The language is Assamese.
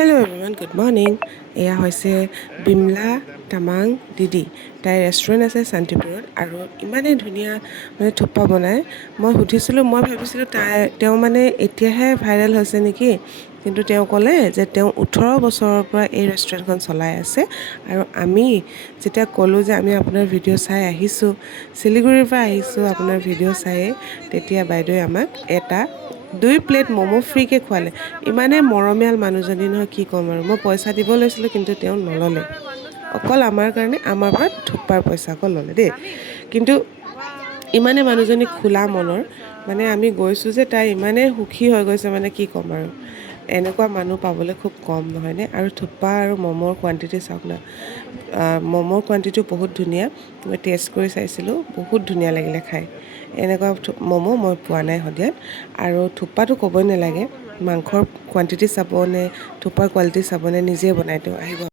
Hello' everyone, good morning. এয়া হৈছে বিমলা তামাং দিদি। তাইৰ ৰেষ্টুৰেণ্ট আছে শান্তিপুৰত আৰু ইমানেই ধুনীয়া থোপ্পা বনায়। মই সুধিছিলোঁ, মই ভাবিছিলোঁ তেওঁ এতিয়াহে ভাইৰেল হৈছে নেকি, কিন্তু তেওঁ ক'লে যে তেওঁ 18 বছৰৰ পৰা এই ৰেষ্টুৰেণ্টখন চলাই আছে। আৰু আমি যেতিয়া ক'লোঁ যে আমি আপোনাৰ ভিডিঅ' চাই আহিছোঁ, শিলিগুৰিৰ পৰা আহিছোঁ আপোনাৰ ভিডিঅ' চায়ে, তেতিয়া বাইদেৱে আমাক 2 প্লেট ম'ম' ফ্ৰীকৈ খোৱালে। ইমানেই মৰমীয়াল মানুহজনী নহয়, কি ক'ম আৰু। মই পইচা দিব লৈছিলোঁ, কিন্তু তেওঁ নল'লে। অকল আমাৰ কাৰণে আমাৰ পৰা থোপ্পাৰ পইচা অকল ল'লে দেই। কিন্তু ইমানেই মানুহজনী খোলা মনৰ, আমি গৈছোঁ যে তাই ইমানেই সুখী হৈ গৈছে, কি ক'ম আৰু। এনেকুৱা মানুহ পাবলৈ খুব কম নহয়নে। আৰু থোপ্পা আৰু ম'মৰ কোৱাণ্টিটি চাওক না। ম'মৰ কোৱাণ্টিটিও বহুত ধুনীয়া। মই টেষ্ট কৰি চাইছিলোঁ, বহুত ধুনীয়া লাগিলে খাই। এনেকুৱা ম'ম' মই পোৱা নাই শদিয়াত। আৰু থোপ্পাটো ক'বই নালাগে, মাংসৰ কোৱাণ্টিটি চাবনে, থোপ্পাৰ কোৱালিটি চাবনে, নিজে বনাই তেওঁ আহিব।